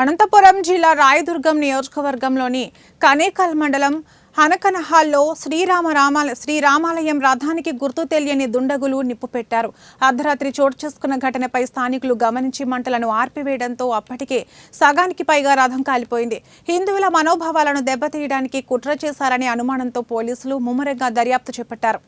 అనంతపురం జిల్లా రాయదుర్గం నియోజకవర్గంలోని కనేకల్ మండలం హనకనహాల్లో శ్రీరామాలయం రథానికి గుర్తు తెలియని దుండగులు నిప్పు పెట్టారు. అర్ధరాత్రి చోటు చేసుకున్న ఘటనపై స్థానికులు గమనించి మంటలను ఆర్పివేయడంతో అప్పటికే సగానికి పైగా రథం కాలిపోయింది. హిందువుల మనోభావాలను దెబ్బతీయడానికి కుట్ర చేశారనే అనుమానంతో పోలీసులు ముమ్మరంగా దర్యాప్తు చేపట్టారు.